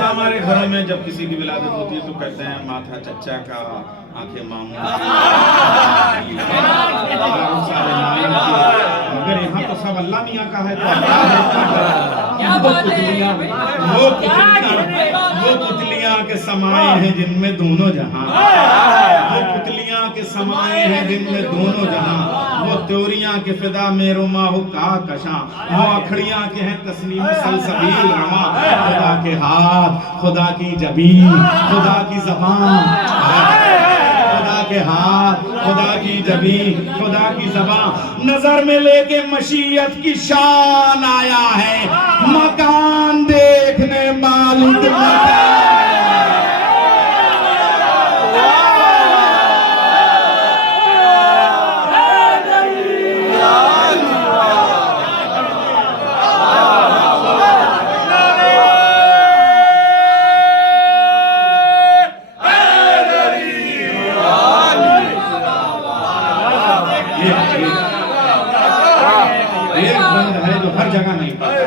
हमारे घरों में जब किसी की विलादत होती है तो कहते हैं माथा चच्चा का, आंखें मामू। मगर यहाँ तो सब अल्लाह मियाँ का है। वो पुतलियाँ के समाए हैं जिनमें दोनों जहां, वो पुतलियाँ के समाए हैं जिनमें दोनों जहां। वो त्योरियां के फिदा मेरो माहू का कशा, वो अखड़ियां के हैं तस्लीम सलसबील रवा। खुदा के हाथ, खुदा की जबीन, खुदा की ज़बान, खुदा के हाथ, खुदा की जबीन, खुदा की ज़बान। नजर में लेके मशीयत की शान आया है, मकान देखने मालिक मकान। हर जगह नहीं पाता,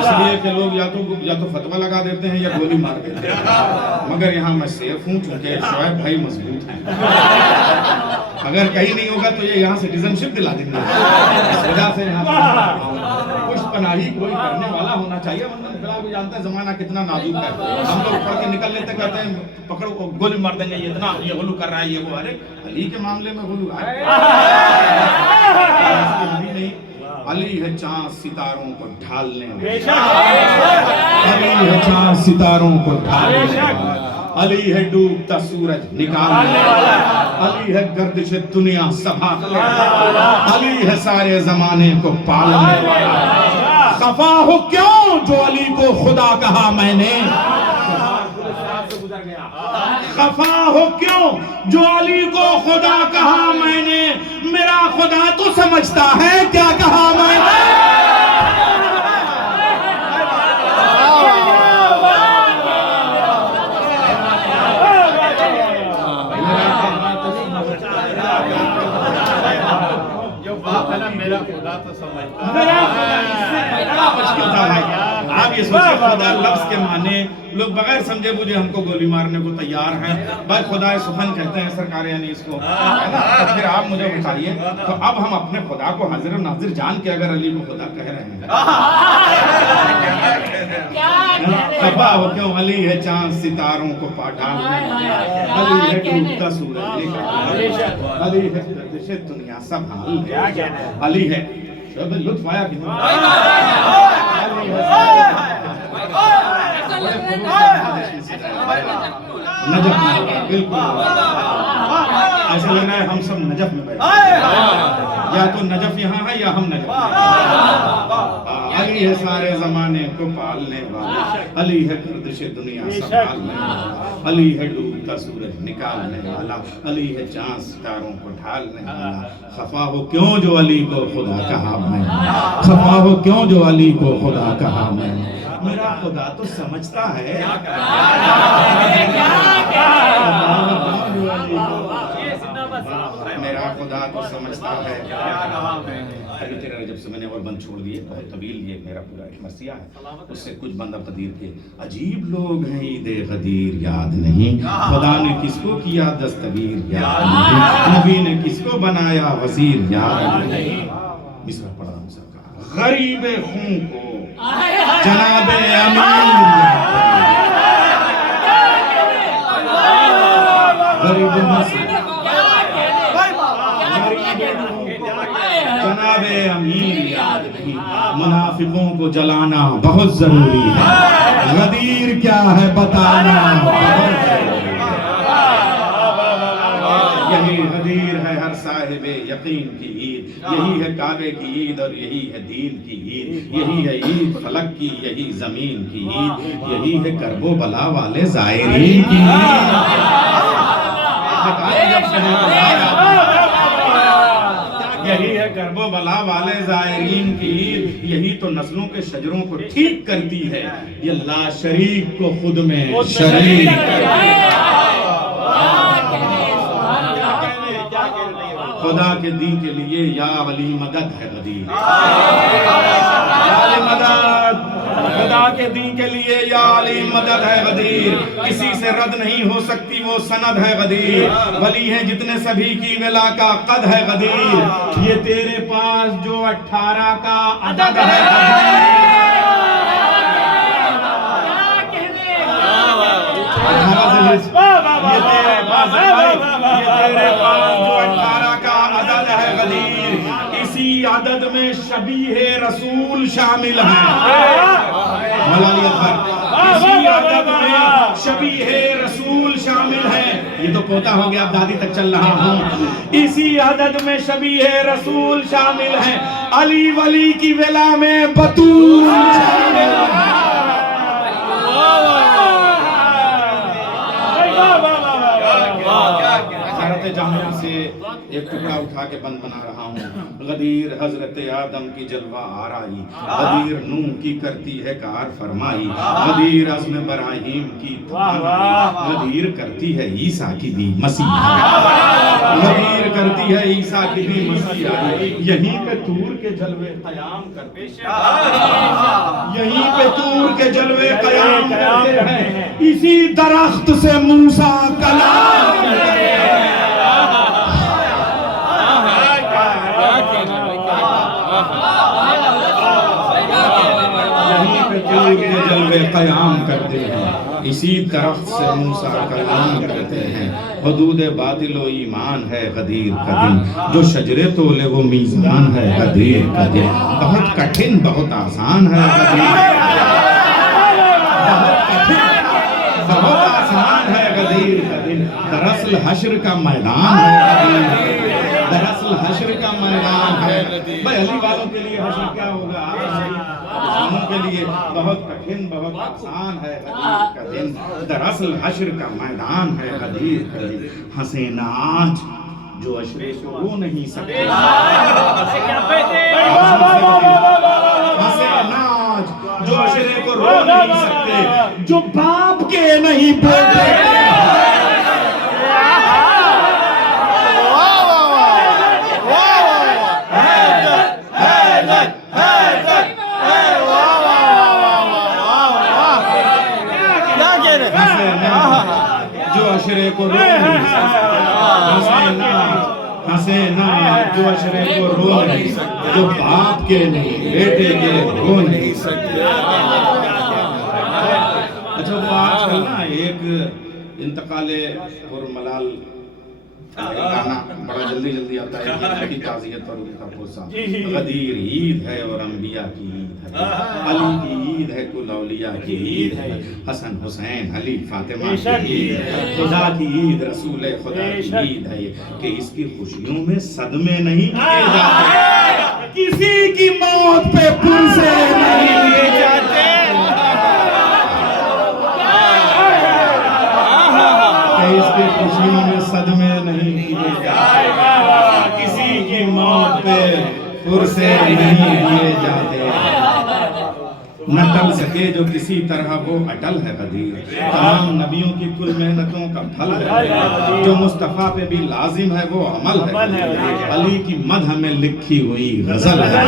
इसलिए कि लोग या तो फतवा लगा देते हैं या गोली मार देते हैं। मगर यहाँ मैं सेफ हूँ क्योंकि शोएब भाई मजबूत हैं। अगर कहीं नहीं होगा तो ये यहाँ सिटीजनशिप दिला देंगे। इस वजह से यहाँ कुछ पनाही कोई करने वाला होना चाहिए, वरना फिलहाल भी जानते हैं जमाना कितना नाजुक है। हम लोग पढ़ के निकल लेते कहते हैं पकड़ो गोली मार देंगे, ये इतना ये गुलू कर रहा है, ये वो। अरे अली के मामले में गुलू है नहीं। अली है चांद सितारों को ढालने वाला, अली है चांद सितारों को ढालने वाला, अली है डूबता सूरज निकालने वाला, अली है गर्दिश दुनिया संभालने वाला, अली है सारे जमाने को पालने वाला। खफा हो क्यों जो अली को खुदा कहा मैंने, खफा हो क्यों जो अली को खुदा कहा मैंने। मेरा खुदा तो समझता है क्या कहा मैंने। मेरा खुदा तो समझता है। आप ये सोचिए खुदा लफ्ज के माने लोग बगैर समझे बुझे हमको गोली मारने को तैयार हैं। भाई खुदा सुबहान कहते हैं सरकार, यानी इसको है ना। तो फिर आप मुझे बताइए, तो अब हम अपने खुदा को हाजिर नाजिर जान के अगर अली को खुदा कह रहे हैं, खफा हो क्यों। अली है चांद सितारों को ढालने वाला, अली है डूबता सूरज निकालने वाला, अली है गर्दिश दुनिया संभालने वाला, अली है। लुत्फ आया कि नजर बिल्कुल ऐसा लग रहा है हम सब नजफ में बैठे या तो नजफ यहाँ है या हम नजफ में हैं। अली है सारे जमाने को पालने वाला, अली है गर्दिश दुनिया संभालने वाला, अली है डूबता सूरज निकालने वाला, अली है चांद सितारों को ढालने वाला। खफा हो क्यों जो अली को खुदा कहा मैं, खफा हो क्यों जो अली को खुदा कहा मैं। मेरा खुदा तो समझता है, मेरा खुदा तो समझता है। अभी तेरा रजब से मैंने और बंद छोड़ दिए, बहुत तवील ये मेरा पूरा एक मरसिया है, उससे कुछ बंद अब कदीर के। अजीब लोग हैं ईदे गदीर याद नहीं, खुदा ने किसको किया दस्तगीर याद नहीं, नबी ने किसको बनाया वजीर याद नहीं। मिसरा पढ़ा सबका, गरीबे खून को जनाबे अमीर गरीब जनाबे अमीर याद नहीं, मुनाफिकों को जलाना बहुत जरूरी है, गदीर क्या है बताना बहुत जरूरी है। यही गदीर है हर साहिबे यकीन की ईद, यही है काबे की ईद और यही है दीन की ईद, यही है ईद फलक की, यही जमीन की ईद, यही है करबो बला वाले जायरीन की ईद। यही है करबो बला वाले जायरीन की ईद, यही तो नस्लों के शजरों को ठीक करती है, ये ला शरीक को खुद में शरीक करती है। खुदा के दीन के लिए या अली मदद है गदीर, मदद खुदा के दीन के लिए या अली मदद है गदीर, किसी से रद्द नहीं हो सकती वो सनद है गदीर, वली है जितने सभी की विला का कद है गदीर, ये तेरे पास जो 18 का अदद है गदीर। ये तेरे पास जो 18 का अदद है गदीर, इसी अदद में शबीह रसूल शामिल है। मौलाना अकबर, इसी अदद में शबीह रसूल शामिल है। ये तो पोता हो गया, अब दादी तक चल रहा हूँ। इसी अदद में शबीह रसूल शामिल है, अली वली की वेला में बतूल शामिल है। जामिया से एक टुकड़ा उठा के बंद बना रहा हूँ। गदीर हजरत आदम की जलवा आराई, गदीर नूह की करती है कार फरमाई, गदीर अज़्म इब्राहीम की गदीर करती है ईसा की भी मसीह, गदीर करती है ईसा की भी मसीह। यहीं पे तूर के जलवे कयाम करते हैं, यहीं पे तूर के जलवे कयाम करते हैं, इसी दरख्त से मूसा कलाम करते हैं। जलवे कयाम करते हैं, इसी दरख्त से मूसा कलाम करते हैं। हुदूद बातिल व ईमान है गदीर का दिन, जो शजरे तोले वो मीज़ान है गदीर का दिन। बहुत कठिन बहुत आसान है गदीर, बहुत कठिन बहुत आसान है गदीर का दिन। दरअसल हश्र का मैदान है गदीर, दरअसल हश्र का मैदान है। भाई अली वालों के लिए हश्र क्या होगा, मुसलमानों के लिए बहुत कठिन बहुत आसान है गदीर का दिन। दरअसल हश्र का मैदान है गदीर का दिन। हंसे ना आज जो अशरे को रो नहीं सकते, हंसे ना आज जो अशरे को रो नहीं सकते, जो बाप के नहीं बेटे जो अशरे को रो नहीं सकते, हंसे ना जो अशरे को रो नहीं सकते, जो बाप के नहीं बेटे के रो नहीं सकते। अच्छा वो आजकल ना एक इंतकाले और मलाल गाना बड़ा जल्दी जल्दी आता है कि ताज़ियत और उनका पोसा। गदीर ईद है और अंबिया की ईद है, अली की ईद है, कुल औलिया की ईद है, हसन हुसैन अली फातिमा की ईद है, खुदा की ईद रसूल खुदा की ईद है ये, कि इसकी खुशियों में सदमे नहीं किए जाते, किसी की मौत पे पुरसे नहीं लिए जाते, इसकी खुशियों में सदमे नहीं किए जाते, किसी की मौत पे पुरसे नहीं दिए जाते। न टल सके जो किसी तरह वो अटल है गदीर, तमाम नबियों की कुल मेहनतों का फल है, जो मुस्तफ़ा पे भी लाजिम है वो अमल है, अली की मदह में लिखी हुई गजल है,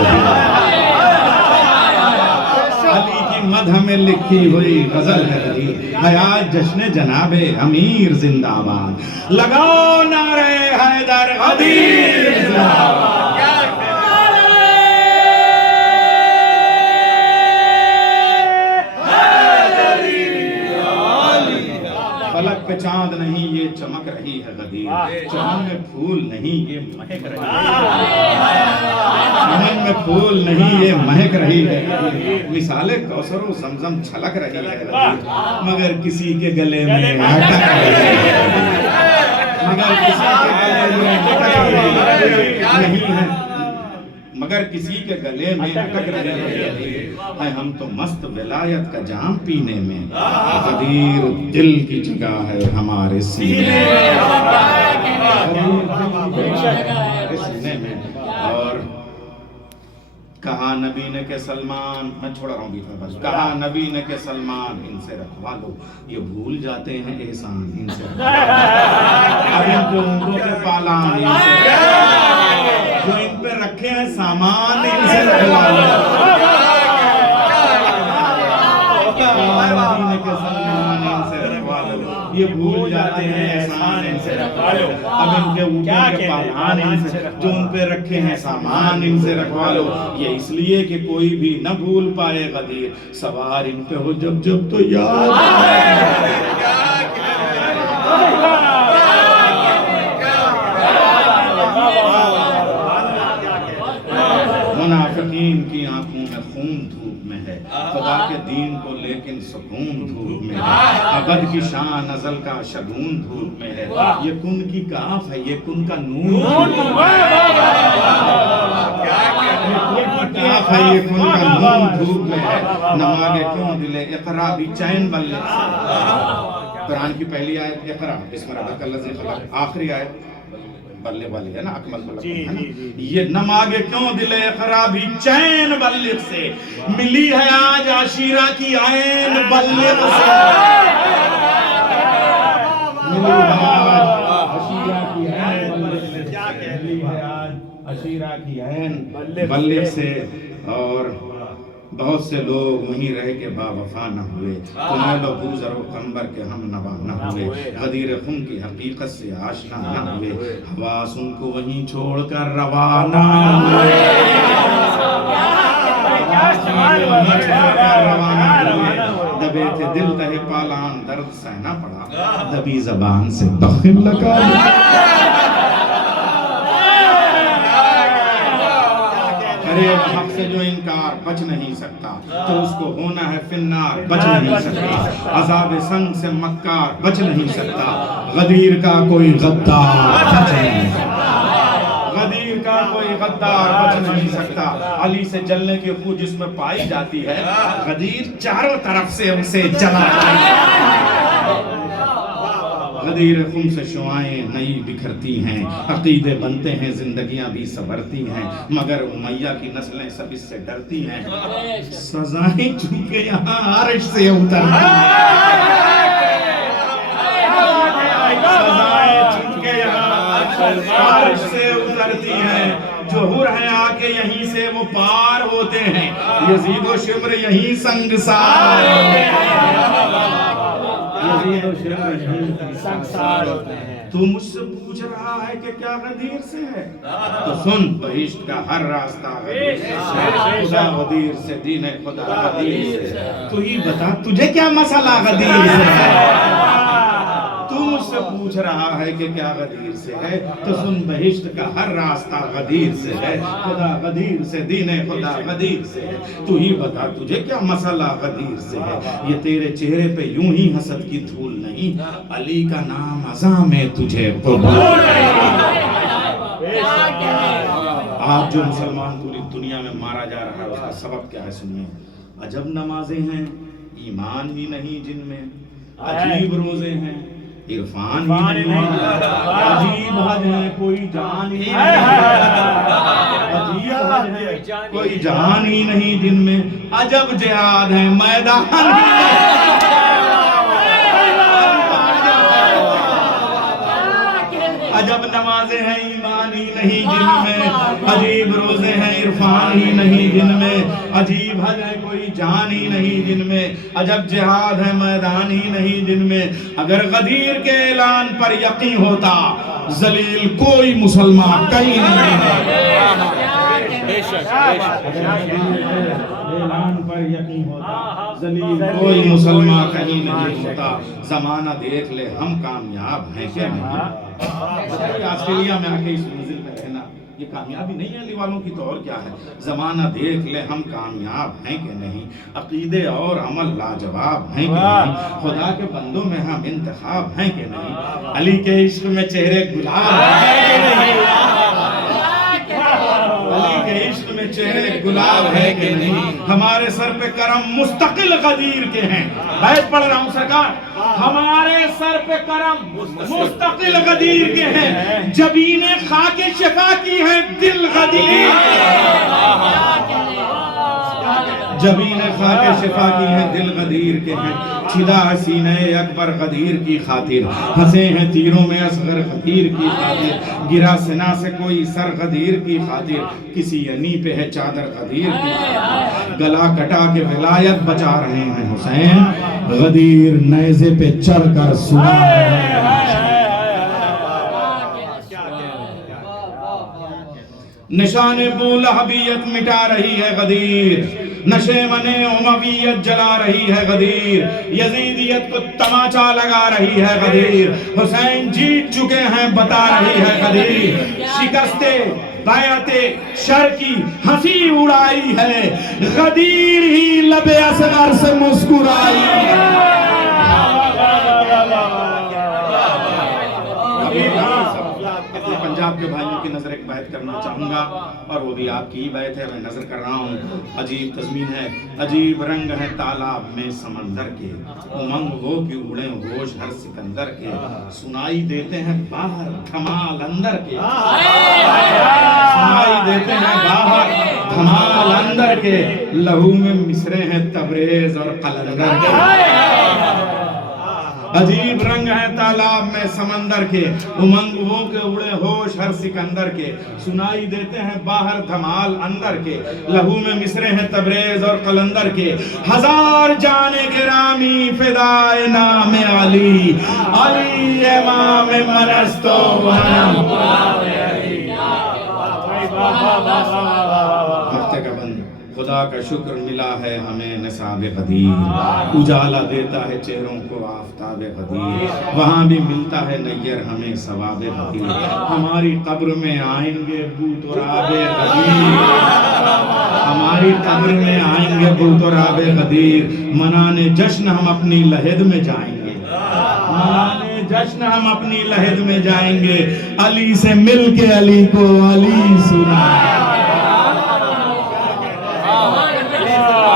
अली की मदह में लिखी हुई गजल है गदीर। हयात जश्न जनाबे अमीर जिंदाबाद, लगाओ नारे हैदर गदीर जिंदाबाद। फलक पे चांद नहीं ये चमक रही है गदीर, चमन में फूल नहीं ये महक रही है, चमन में फूल नहीं ये महक रही है, मिसाले कौसर व ज़मज़म छलक रही है गदीर, मगर किसी के गले में अटक रही है, मगर किसी के गले में अटक रही है, मगर किसी के गले में अटक रही है, हम तो मस्त विलायत का जाम पीने में, गदीर दिल की जगह है हमारे सीने में। और कहा नबी ने के सलमान, मैं छोड़ रहा हूँ बीच में बस, कहा नबी ने के सलमान इनसे रखवा लो, ये भूल जाते हैं एहसान इनसे, अब इनको ऊँटों के पालान इनसे, जो इन पे रखे हैं सामान इनसे रखवा लो, नबी ने के सलमान इनसे रखवा लो, ये भूल जाते हैं एहसान इनसे रखवा लो, अब इनके ऊँटों के पालान इनसे, जो उन पे रखे हैं सामान इनसे रखवा लो, ये इसलिए कि कोई भी न भूल पाए गदीर, सवार इन पे हो जब जब तो याद मुनाफिकीन की आंखों में खून धूप में है, खुदा के दीन को लेकिन सुकून धूप में है, अबद की शान अजल का शगुन धूप में है, ये कुन की काफ है ये कुन का नून काफ है ये कुन का नून धूप में है, नमागे क्यों दिले इकरा भी चैन बल्ले, कुरान की पहली आयत इकरा बिस्मिल्लाह अर्रहमानिर्रहीम खलक, आखिरी आयत बल्ले वाली है ना, अकमल को है ना, ये नमागे क्यों दिले खराबी चैन बल्ले से, मिली है आज आशीरा की आयन बल्ले से, मिली है आज आशीरा की आयन बल्ले से, मिली है आज आशीरा की आयन बल्ले से। और बहुत से लोग वहीं रह के बावफा न हुए, तुम्हें लो बूज़र व कंबर के हम नवा न हुए, गदीर खुम की हकीकत से आशना न हुए, हवास उनको वहीं छोड़कर रवाना हुए, दबे थे दिल तहे पालान दर्द सहना पड़ा, दबी जबान से दखिल लगा, अरे हक से जो इनकार बच नहीं सकता, तो उसको होना है फिन्नार बच नहीं सकता, अज़ाब संग से मक्कार बच नहीं सकता, गदीर का कोई गद्दार बच नहीं सकता, गदीर का कोई गद्दार बच नहीं सकता, अली से जलने की खू जिसमें पाई जाती है, गदीर चारों तरफ से उसे जला, गदीर खुम से शुआएं नई बिखरती हैं, अकीदे बनते हैं जिंदगियां भी संवरती हैं, मगर उमैया की नस्लें सब इससे डरती हैं, सजाएं चूके यहाँ अर्श से उतरती हैं, सजाएं चूके यहाँ अर्श से उतरती हैं, जो हुर हैं आके यहीं से वो पार होते हैं, यजीद व शिम्र यहीं संगसार होते हैं, तू मुझसे पूछ रहा है कि क्या गदीर से है, तो सुन बहिश्त का हर रास्ता खुदा गदीर से, दीन खुदा गदीर से, तू ही बता तुझे क्या मसला गदीर से है, तू मुझसे पूछ रहा है कि क्या गदीर से है, तो सुन बहिश्त का हर रास्ता गदीर से है। खुदा गदीर से, दीने खुदा गदीर से है। तू ही बता तुझे क्या मसला गदीर से है। ये तेरे चेहरे पे यूं ही हसद की धूल नहीं, अली का नाम अज़ा में तुझे कबूल। आज जो मुसलमान पूरी दुनिया में मारा जा रहा है उसका सबब क्या है सुनिए। अजब नमाजें हैं, ईमान ही नहीं जिनमें, अजीब रोजे हैं, इरफान ही नहीं, अजीब हज है कोई जान ही नहीं, अजीब हज है कोई जान ही नहीं जिनमें, अजब जिहाद है मैदान ही नहीं। अजब नमाजें हैं ईमान ही नहीं जिनमें, अजीब रोजे हैं इरफान ही नहीं जिनमें, अजीब हज है कोई जान ही नहीं जिनमें, अजब जिहाद है मैदान ही नहीं जिनमें। अगर गदीर के ऐलान पर यकीन होता, जलील कोई मुसलमान कहीं नहीं है। ऐलान पर यकीन होता, जलील कोई मुसलमान कहीं नहीं होता। जमाना देख ले हम कामयाब हैं क्या नहीं। ऑस्ट्रेलिया में आके इस मंजिल में रहना ये कामयाबी नहीं है अली वालों की, तो और क्या है। जमाना देख ले हम कामयाब हैं कि नहीं, अकीदे और अमल लाजवाब हैं कि नहीं, खुदा के बंदों में हम इंतखाब हैं कि नहीं, अली के इश्क में चेहरे गुलाब हैं कि नहीं, अली के इश्क में चेहरे गुलाब है कि नहीं। हमारे सर पे करम मुस्तकिल गदीर के हैं। बैठ पढ़ रहा हूँ सरकार, हमारे सर पे करम मुस्तकिल गदीर के हैं, जबीने खाके शिफा की है दिल गदीर, जबीने खाके शिफा की है दिल गदीर के हैं। छिदा हसीने अकबर गदीर की खातिर, हंसे हैं तीरों में असगर गदीर की खातिर, गिरा सिना से कोई सर गदीर की खातिर, किसी यनी पे है चादर गदीर की खातिर, गला कटा के विलायत बचा रहे हैं हुसैन, गदीर नेज़े पे चढ़ कर सुना रहे हैं। निशाने बुलहबियत मिटा रही है गदीर, नशे मने उमवियत जला रही है गदीर, यजीदियत को तमाचा लगा रही है गदीर, हुसैन जीत चुके हैं बता रही है गदीर, शिकस्ते बायाते शर की हंसी उड़ाई है गदीर ही लबे असगर से मुस्कुराई। पंजाब के भाइयों की नजर एक बैत करना चाहूंगा और वो भी आपकी ही बैत है, मैं नजर कर रहा हूँ। अजीब तस्मीन है, अजीब रंग है तालाब में समंदर के, उमंग वो कि उड़े होश हर सिकंदर के, सुनाई देते हैं बाहर धमाल अंदर के, सुनाई देते हैं बाहर धमाल अंदर के, लहू में मिसरे हैं तबरेज और कलंदर के। अजीब रंग है तालाब में समंदर के, उमंग वो के उड़े होश हर सिकंदर के, सुनाई देते हैं बाहर धमाल अंदर के, लहू में मिसरे हैं तबरेज और कलंदर के, हजार जाने गिरामी फिदाए नाम अली, अली इमाम मनस्तो खुदा का शुक्र मिला है हमें नसाब गदीर, उजाला देता है चेहरों को आफताब गदीर, वहाँ भी मिलता है नैयर हमें सवाब गदीर, हमारी कब्र में आएंगे बूतराब गदीर, हमारी कब्र में आएंगे बूतराब गदीर, मनाने जश्न हम अपनी लहद में जाएंगे, मनाने जश्न हम अपनी लहद में जाएंगे, अली से मिल के अली को अली